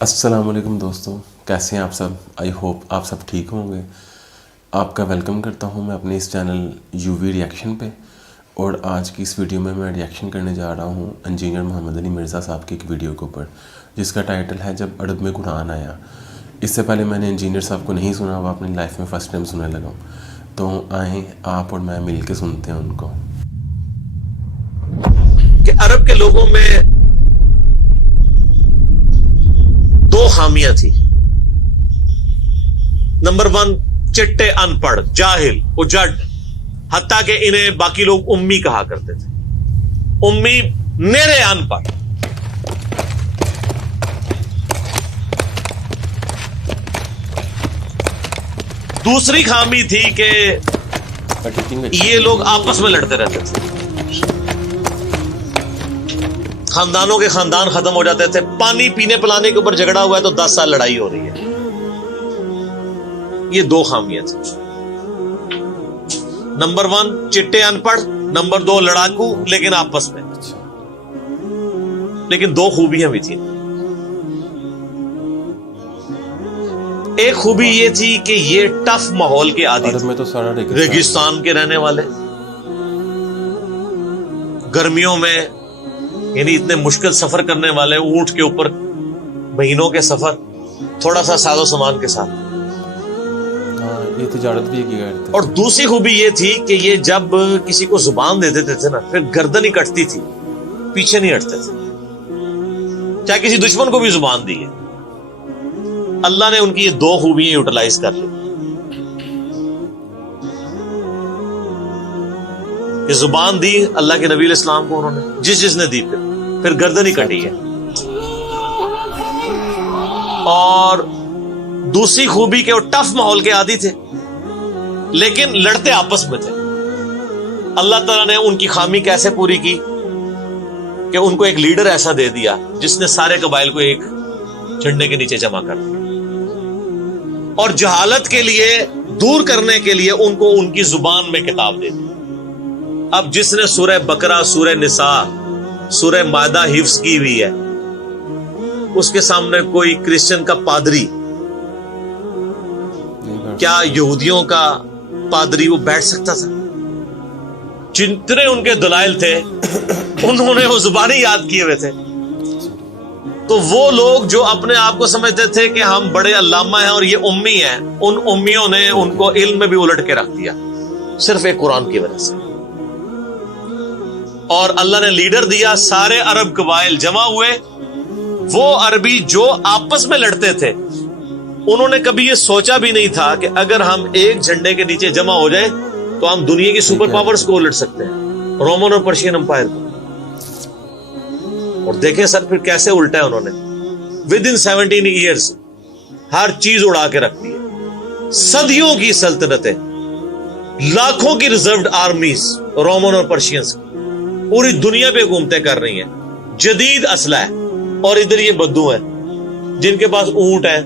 السلام علیکم دوستوں، کیسے ہیں آپ سب؟ آئی ہوپ آپ سب ٹھیک ہوں گے۔ آپ کا ویلکم کرتا ہوں میں اپنے اس چینل یو وی ریئیکشن پہ، اور آج کی اس ویڈیو میں ریئیکشن کرنے جا رہا ہوں انجینئر محمد علی مرزا صاحب کی ایک ویڈیو کے اوپر، جس کا ٹائٹل ہے جب عرب میں قرآن آیا۔ اس سے پہلے میں نے انجینئر صاحب کو نہیں سنا، وہ اپنی لائف میں فرسٹ ٹائم سننے لگا ہوں، تو آئیں آپ اور میں مل کے سنتے ہیں ان کو۔ کہ عرب کے لوگوں میں دو خامیاں تھی۔ نمبر 1، چٹے، ان پڑھ، جاہل، اجڑ، حتیٰ کہ انہیں باقی لوگ امی کہا کرتے تھے۔ امی، نیرے ان پڑھ۔ دوسری خامی تھی کہ یہ لوگ آپس میں لڑتے رہتے تھے، خاندانوں کے خاندان ختم ہو جاتے تھے۔ پانی پینے پلانے کے اوپر جھگڑا ہوا ہے تو 10 سال لڑائی ہو رہی ہے۔ یہ دو خامیاں تھیں۔ نمبر 1، چٹے، ان پڑھ۔ نمبر 2، لڑاکو لیکن آپس میں۔ لیکن دو خوبیاں بھی تھیں۔ ایک خوبی یہ تھی کہ یہ ٹف ماحول کے عادی تھے، میں تو سارا ریگستان کے رہنے والے، گرمیوں میں یعنی اتنے مشکل سفر کرنے والے، اونٹ کے اوپر مہینوں کے سفر، تھوڑا سا ساز و سامان کے ساتھ۔ یہ تجارت بھی کی کرتے۔ اور دوسری خوبی یہ تھی کہ یہ جب کسی کو زبان دے دیتے تھے نا، پھر گردن ہی کٹتی تھی، پیچھے نہیں ہٹتے تھے، چاہے کسی دشمن کو بھی زبان دی ہے۔ اللہ نے ان کی یہ دو خوبیاں یوٹیلائز کر لی کہ زبان دی اللہ کے نبی علیہ السلام کو، انہوں نے جس نے دی، پھر گردن ہی کٹی ہے۔ اور دوسری خوبی کہ وہ ٹف ماحول کے عادی تھے لیکن لڑتے آپس میں تھے۔ اللہ تعالیٰ نے ان کی خامی کیسے پوری کی کہ ان کو ایک لیڈر ایسا دے دیا جس نے سارے قبائل کو ایک جھنڈے کے نیچے جمع کر دیا، اور جہالت کے لیے دور کرنے کے لیے ان کو ان کی زبان میں کتاب دے دی۔ اب جس نے سورہ بقرہ، سورہ نساء، سورہ مائدہ حفظ کی ہوئی ہے، اس کے سامنے کوئی کرسچن کا پادری، کیا یہودیوں کا پادری وہ بیٹھ سکتا تھا؟ جتنے ان کے دلائل تھے انہوں نے وہ زبانی یاد کیے ہوئے تھے۔ تو وہ لوگ جو اپنے آپ کو سمجھتے تھے کہ ہم بڑے علامہ ہیں اور یہ امی ہیں، ان امیوں نے ان کو علم میں بھی الٹ کے رکھ دیا، صرف ایک قرآن کی وجہ سے۔ اور اللہ نے لیڈر دیا، سارے عرب قبائل جمع ہوئے۔ وہ عربی جو آپس میں لڑتے تھے، انہوں نے کبھی یہ سوچا بھی نہیں تھا کہ اگر ہم ایک جھنڈے کے نیچے جمع ہو جائیں تو ہم دنیا کی سپر پاورز کو الٹ سکتے ہیں، رومن اور پرشین امپائر کو۔ اور دیکھیں سر پھر کیسے الٹا ہے انہوں نے۔ ودن 17 ایئرز ہر چیز اڑا کے رکھ دی ہے۔ صدیوں کی سلطنتیں، لاکھوں کی ریزروڈ آرمیز رومن اور پرشینز کی پوری دنیا پہ حکومتیں کر رہی ہیں، جدید اسلحہ ہے۔ اور ادھر یہ بدو ہیں جن کے پاس اونٹ ہیں،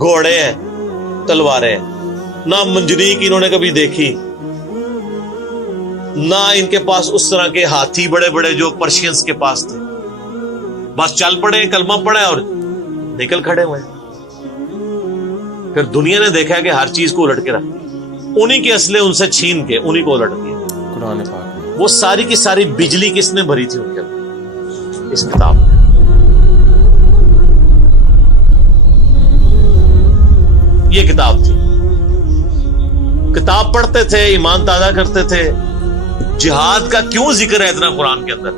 گھوڑے ہیں، تلواریں ہیں، نہ منجنیق انہوں نے کبھی دیکھی، نہ ان کے پاس اس طرح کے ہاتھی بڑے بڑے جو پرشینز کے پاس تھے۔ بس چل پڑے، کلمہ پڑے اور نکل کھڑے ہوئے۔ پھر دنیا نے دیکھا کہ ہر چیز کو الٹ کے رکھ دی، انہی کے اسلحے ان سے چھین کے انہی کو الٹ دیا۔ قرآن پاک میں وہ ساری کی ساری بجلی کس نے بھری تھی ان کے اندر؟ اس کتاب میں۔ یہ کتاب تھی، کتاب پڑھتے تھے، ایمان تازہ کرتے تھے۔ جہاد کا کیوں ذکر ہے اتنا قرآن کے اندر؟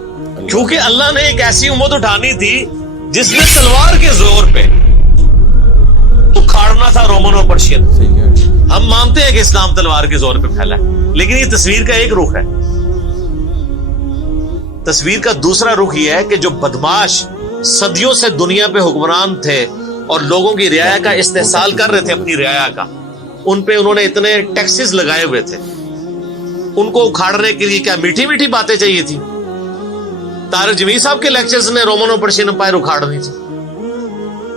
کیونکہ اللہ نے ایک ایسی امت اٹھانی تھی جس نے تلوار کے زور پہ اکھاڑنا تھا رومن اور پرشین۔ ہم مانتے ہیں کہ اسلام تلوار کے زور پہ پھیلا ہے، لیکن یہ تصویر کا ایک رخ ہے۔ تصویر کا دوسرا رخ یہ ہے کہ جو بدماش صدیوں سے دنیا پہ حکمران تھے اور لوگوں کی رعایا کا استحصال کر رہے تھے، اپنی رعایا کا، ان پہ انہوں نے اتنے ٹیکسز لگائے ہوئے تھے، ان کو اکھاڑنے کے لیے کیا میٹھی میٹھی باتیں چاہیے تھی؟ طارق جمیل صاحب کے لیکچرز نے رومن اور پرشین امپائر اکھاڑنی تھی۔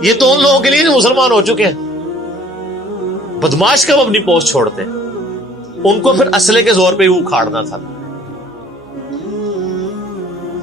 یہ تو ان لوگوں کے لیے مسلمان ہو چکے ہیں۔ بدماش کب اپنی پوسٹ چھوڑتے ہیں؟ ان کو پھر اسلحے کے زور پہ ہی اکھاڑنا تھا۔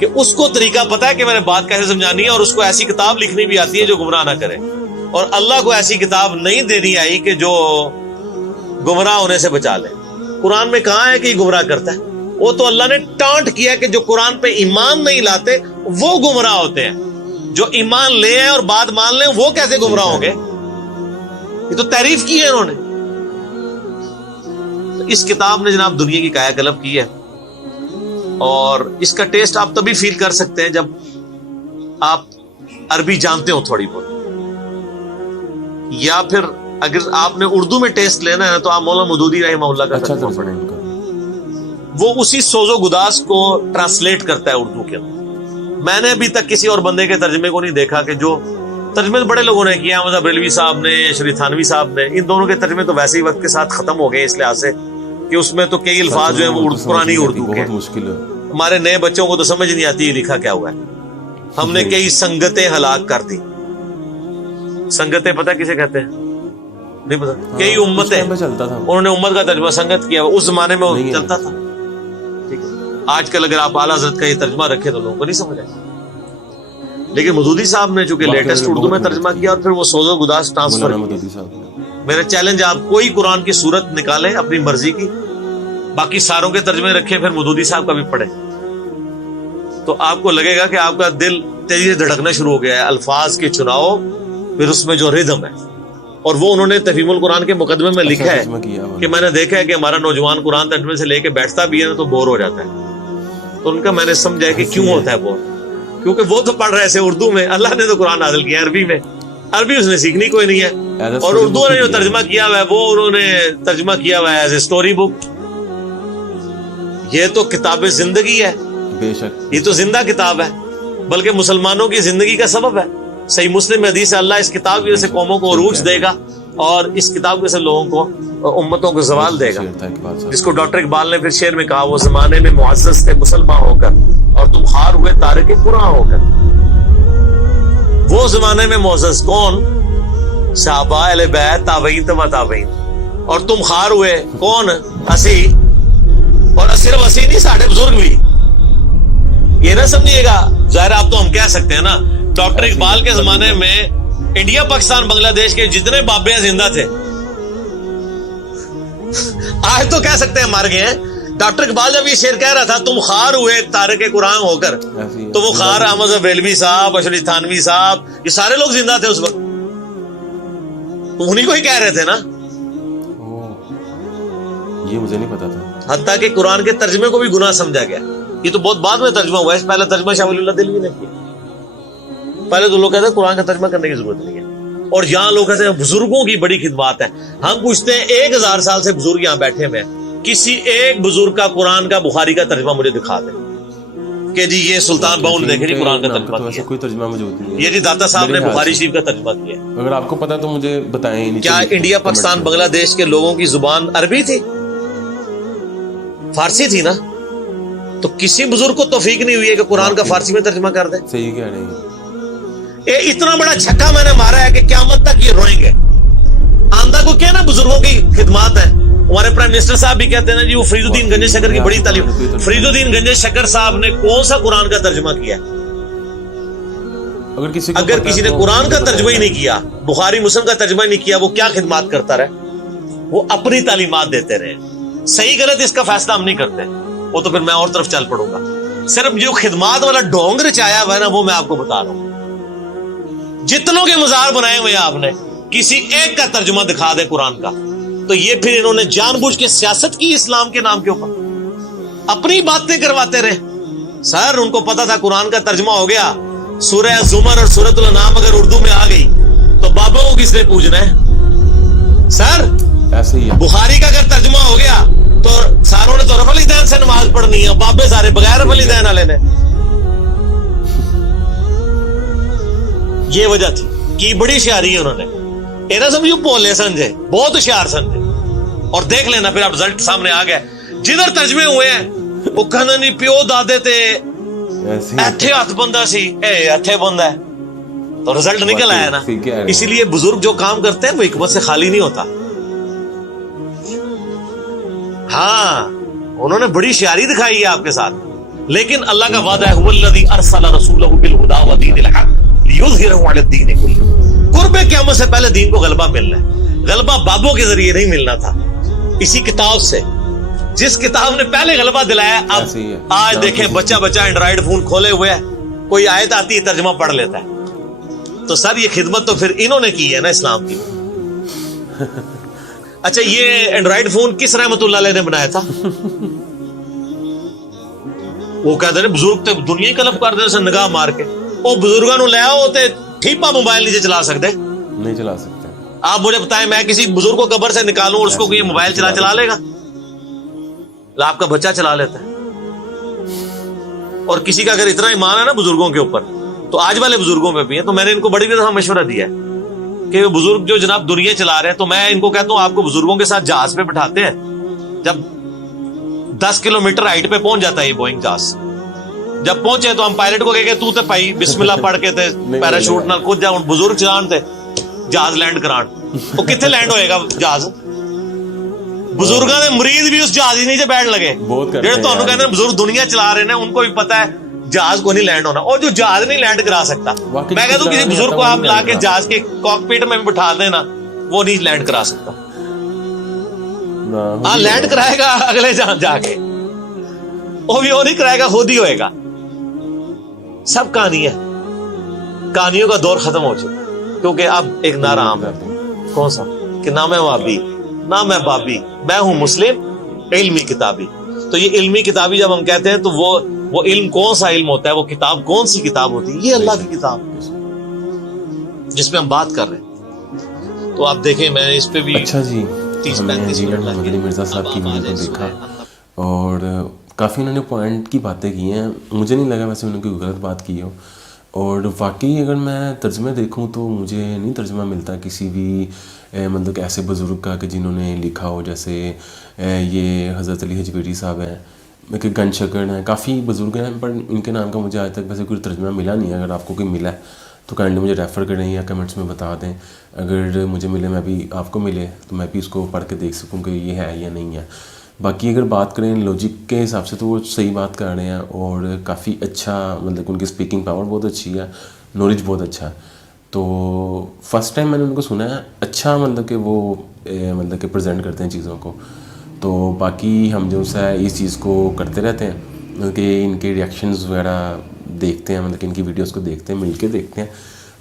کہ اس کو طریقہ پتا ہے کہ میں نے بات کیسے سمجھانی ہے، اور اس کو ایسی کتاب لکھنی بھی آتی ہے جو گمراہ نہ کرے، اور اللہ کو ایسی کتاب نہیں دینی آئی کہ جو گمراہ ہونے سے بچا لے۔ قرآن میں کہاں ہے کہ یہ گمراہ کرتا ہے؟ وہ تو اللہ نے ٹانٹ کیا کہ جو قرآن پہ ایمان نہیں لاتے وہ گمراہ ہوتے ہیں، جو ایمان لے ہیں اور بات مان لیں وہ کیسے گمراہ ہوں گے؟ یہ تو تعریف کی ہے انہوں نے۔ تو اس کتاب نے جناب دنیا کی کایا کلب کی ہے، اور اس کا ٹیسٹ آپ تبھی فیل کر سکتے ہیں جب آپ عربی جانتے ہو تھوڑی بہت، یا پھر اگر آپ نے اردو میں ٹیسٹ لینا ہے تو آپ مولانا مودودی رحمہ اللہ کا ترجمہ پڑھیں، وہ اسی سوز و گداز کو ٹرانسلیٹ کرتا ہے اردو کے اندر۔ میں نے ابھی تک کسی اور بندے کے ترجمے کو نہیں دیکھا کہ جو ترجمے بڑے لوگوں نے کیا، مطلب بریلوی صاحب نے، شریف تھانوی صاحب نے، ان دونوں کے ترجمے تو ویسے ہی وقت کے ساتھ ختم ہو گئے اس لحاظ سے کہ اس میں تو کئی الفاظ جو ہیں وہ پرانی اردو کے، ہمارے نئے بچوں کو تو سمجھ نہیں آتی لکھا کیا ہوا ہے۔ ہم نے کئی سنگتیں ہلاک کر دی۔ سنگتیں پتہ کسے کہتے ہیں؟ نہیں پتا۔ کئی امتیں، انہوں نے امت کا ترجمہ سنگت کیا، اس زمانے میں وہ چلتا تھا۔ ٹھیک ہے، آج کل اگر آپ اعلیٰ حضرت کا یہ ترجمہ رکھے تو لوگوں کو نہیں سمجھ آئے، لیکن مودودی صاحب نے چونکہ لیٹسٹ اردو میں ترجمہ کیا اور پھر وہ سوز و گداز ٹرانسفر کیا۔ میرا چیلنج، آپ کوئی قرآن کی صورت نکالیں اپنی مرضی کی، باقی ساروں کے ترجمے رکھیں، پھر مودودی صاحب کا بھی پڑھیں، تو آپ کو لگے گا کہ آپ کا دل تیزی سے دھڑکنا شروع ہو گیا ہے۔ الفاظ کے چناؤ، پھر اس میں جو ردم ہے، اور وہ انہوں نے تفہیم القرآن کے مقدمے میں لکھا ہے کہ میں نے دیکھا ہے کہ ہمارا نوجوان قرآن ترجمے سے لے کے بیٹھتا بھی ہے نا تو بور ہو جاتا ہے۔ تو ان کا میں نے سمجھا کہ کیوں ہوتا ہے بور، کیونکہ وہ تو پڑھ رہے تھے اردو میں، اللہ نے تو قرآن نازل کیا عربی میں، عربی اس نے سیکھنی کوئی نہیں ہے، اور اردو نے جو ترجمہ کیا ہوا ہے وہ انہوں نے ترجمہ کیا ہوا ہے ایز اے اسٹوری بک۔ یہ تو کتاب زندگی ہے، بے شک یہ تو زندہ کتاب ہے، بلکہ مسلمانوں کی زندگی کا سبب ہے۔ صحیح مسلم میں حدیث ہے، اللہ اس کتاب کی وجہ سے قوموں کو عروج دے گا، اور اس کتاب کی وجہ سے لوگوں کو، امتوں کو زوال دے گا، جس کو ڈاکٹر اقبال نے پھر شعر میں کہا، وہ زمانے میں معزز تھے مسلمان ہو کر اور تم خار ہوئے تارک قرآن ہو کر۔ وہ زمانے میں معزز کون؟ صحابہ اہل بیت، تابعین تبع تابعین، اور تم خار ہوئے کون؟ اسی، اور صرف اسی نہیں، ساڑھے بزرگ بھی۔ یہ نہ سمجھیے گا، ظاہر آپ تو ہم کہہ سکتے ہیں نا، ڈاکٹر اقبال کے زمانے میں انڈیا پاکستان بنگلہ دیش کے جتنے بابے ہیں زندہ تھے، آج تو کہہ سکتے ہیں مر گئے ہیں۔ ڈاکٹر اقبال جب یہ شعر کہہ رہا تھا تم خار ہوئے تارک قرآن ہو کر، تو وہ خار احمد بریلوی صاحب، اشرف تھانوی صاحب، یہ سارے لوگ زندہ تھے اس وقت، انہی کو ہی کہہ رہے تھے نا۔ یہ مجھے نہیں پتا تھا، حتیٰ کہ قرآن کے ترجمے کو بھی گناہ سمجھا گیا۔ یہ تو بہت بعد میں ترجمہ ہوا ہے، پہلا ترجمہ شاہ ولی اللہ دہلوی نے کیا۔ پہلے تو لوگ کہتے ہیں قرآن کا ترجمہ کرنے کی ضرورت نہیں ہے، اور یہاں لوگ کہتے ہیں بزرگوں کی بڑی خدمات ہے۔ ہم پوچھتے ہیں 1000 سال سے بزرگ یہاں بیٹھے ہوئے ہیں، کسی ایک بزرگ کا قرآن کا بخاری کا ترجمہ مجھے دکھا دیں کہ جی یہ سلطان باؤ نے دیکھے جی قرآن کا ترجمہ کیا، کوئی ترجمہ موجود نہیں ہے۔ یہ جی داتا صاحب نے بخاری شریف کا ترجمہ کیا۔ اگر آپ کو پتا تو مجھے بتائیں۔ کیا انڈیا پاکستان بنگلہ دیش کے لوگوں کی زبان عربی تھی؟ فارسی تھی نا؟ تو کسی بزرگ کو توفیق نہیں ہوئی ہے کہ قرآن کا فارسی میں ترجمہ کر دے۔ صحیح کہہ رہے ہیں۔ اتنا بڑا چھکا میں نے مارا ہے کہ قیامت تک یہ روئیں گے۔ آندہ کو کیا نا بزرگوں کی خدمات ہے، ہمارے پرائم منسٹر صاحب بھی کہتے ہیں نا جی وہ فرید الدین گنج شکر کی بڑی تعلیم۔ فرید الدین گنج شکر صاحب نے کون سا قرآن کا ترجمہ کیا؟ اگر کسی نے قرآن کا ترجمہ ہی نہیں کیا، بخاری مسلم کا ترجمہ ہی نہیں کیا، وہ کیا خدمات کرتا رہے؟ وہ اپنی تعلیمات دیتے رہے۔ صحیح غلط اس کا فیصلہ ہم نہیں کرتے، وہ تو پھر میں اور طرف چل پڑوں گا۔ صرف جو خدمات والا ڈونگ رچایا ہوا ہے نا وہ میں آپ کو بتا رہا ہوں۔ جتنوں کے مزار بنائے ہوئے آپ نے، کسی ایک کا ترجمہ دکھا دے قرآن کا، تو یہ پھر انہوں نے جان بوجھ کے سیاست کی اسلام کے نام کے اوپر، اپنی باتیں کرواتے رہے۔ سر ان کو پتا تھا قرآن کا ترجمہ ہو گیا، سورہ زمر اور سورۃ الانعام اگر اردو میں آ گئی تو بابوں کو کس نے پوجنا ہے؟ سر ایسے ہی بخاری کا اگر ترجمہ ہو گیا تو ساروں نے تو رفع الیدین سے نماز پڑھنی ہے، بابے سارے بغیر رفع الیدین والے نے۔ یہ وجہ تھی کہ بڑی ہوشیاری ہے انہوں نے، یہ نہ سمجھو بولے سمجھے، بہت ہوشیار سمجھے۔ اور دیکھ لینا پھر اب رزلٹ سامنے آ گیا، جدھر ترجمے ہوئے ہیں وہ کہنا نہیں پیو دادے تے ایتھے ہاتھ بندہ سی، اے ایتھے بندہ ہے، تو رزلٹ نکل آیا نا۔ اسی لیے بزرگ جو کام کرتے ہیں وہ حکمت سے خالی نہیں ہوتا۔ ہاں انہوں نے بڑی ہوشیاری دکھائی ہے آپ کے ساتھ، لیکن اللہ کا وعدہ ہے والذی ارسل رسولہ بالہدی ودین الحق لیظہرہ علی الدین کلہ. قرب قیامت سے پہلے دین کو غلبہ ملنا ہے. غلبہ بابوں کے ذریعے نہیں ملنا تھا, اسی کتاب سے, جس کتاب نے پہلے غلبہ دلایا. اب آج دیکھیں بچہ اینڈرائیڈ فون کھولے ہوئے ہے, کوئی آیت آتی ہے ترجمہ پڑھ لیتا ہے. تو سر یہ خدمت تو پھر انہوں نے کی ہے نا اسلام کی. اچھا یہ اینڈرائیڈ فون کس رحمت اللہ علیہ نے بنایا تھا؟ وہ کہتے ہیں بزرگ تے دنیا ہی کلپ کر دے سے نگاہ مار کے. وہ بزرگوں نو لے آؤ تے ٹھیپا موبائل نیچے چلا سکتے نہیں چلا سکتے. آپ مجھے بتائیں میں کسی بزرگ کو قبر سے نکالوں اور اس کو یہ موبائل چلا لے گا؟ آپ کا بچہ چلا لیتا ہے. اور کسی کا اگر اتنا ایمان ہے نا بزرگوں کے اوپر, تو آج والے بزرگوں پہ بھی ہے. تو میں نے ان کو بڑی دفعہ مشورہ دیا ہے کہ بزرگ جو جناب دنیا چلا رہے ہیں, تو میں ان کو کہتا ہوں آپ کو بزرگوں کے ساتھ جہاز پہ بٹھاتے ہیں. جب 10 کلومیٹر ہائٹ پہ پہنچ جاتا ہے یہ بوئنگ جہاز, جب پہنچے تو ہم پائلٹ کو کہ تو تے پائی بسم اللہ پڑھ کے تے پیراشوٹ نال کود جا. بزرگ چلان تے جہاز لینڈ کران, وہ کتنے لینڈ ہوئے گا جہاز؟ بزرگاں دے مرید بھی اس جہاز ہی نیچے بیٹھ لگے. جڑے تانوں کہندے بزرگ دنیا چلا رہے ہیں ان کو بھی پتا ہے جہاز کو نہیں لینڈ ہونا. اور جو جہاز نہیں لینڈ کرا سکتا, میں کہتا ہوں کسی بزرگ کو آپ لا کے جہاز کے کاکپٹ میں بٹھا دینا, وہ نہیں لینڈ کرا سکتا. ہاں لینڈ کرائے گا اگلے جہاں جا کے, وہ بھی وہ نہیں کرائے گا, خود ہی ہوئے گا. سب کہانی ہے, کہانیوں کا دور ختم ہو چکا, کیونکہ اب ایک نعرہ عام ہے. کون سا؟ کہ نہ میں وابی نہ میں بابی, میں ہوں مسلم علمی کتابی. تو یہ علمی کتابی جب ہم کہتے ہیں تو وہ علم کون سا علم ہوتا ہے, وہ کتاب کون سی کتاب ہوتی ہے؟ یہ اللہ کی کتاب جس پہ ہم بات کر رہے ہیں. تو آپ دیکھیں میں اس پہ بھی اچھا جی 30-35 منٹ مدنی مرزا صاحب کی ویڈیو کو دیکھا اور کافی انہوں نے پوائنٹ کی باتیں کی ہیں. مجھے نہیں لگا ویسے انہوں نے کوئی غلط بات کی ہو. اور واقعی اگر میں ترجمہ دیکھوں تو مجھے نہیں ترجمہ ملتا کسی بھی مطلب کہ ایسے بزرگ کا کہ جنہوں نے لکھا ہو. جیسے یہ حضرت علی حجویری صاحب ہیں, کہ گن شکر ہیں, کافی بزرگ ہیں, پر ان کے نام کا مجھے آج تک ویسے کوئی ترجمہ ملا نہیں ہے. اگر آپ کو کوئی ملا ہے تو کائنڈلی مجھے ریفر کریں یا کمنٹس میں بتا دیں. اگر مجھے ملے, میں بھی آپ کو ملے تو میں بھی اس کو پڑھ کے دیکھ سکوں کہ یہ ہے یا نہیں ہے. باقی اگر بات کریں لاجک کے حساب سے تو وہ صحیح بات کر رہے ہیں اور کافی اچھا, مطلب ان کی اسپیکنگ پاور بہت اچھی ہے, نالج بہت اچھا ہے. تو فرسٹ ٹائم میں نے ان کو سنا ہے, اچھا مطلب کہ وہ مطلب کہ پریزنٹ کرتے ہیں چیزوں کو. تو باقی ہم جو ہے اس چیز کو کرتے رہتے ہیں, مطلب کہ ان کے ریئیکشنز وغیرہ دیکھتے ہیں, مطلب کہ ان کی ویڈیوز کو دیکھتے ہیں, مل کے دیکھتے ہیں.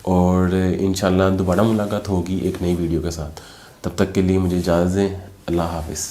اور انشاءاللہ دوبارہ ملاقات ہوگی ایک نئی ویڈیو کے ساتھ. تب تک کے لیے مجھے اجازت دیں. اللہ حافظ.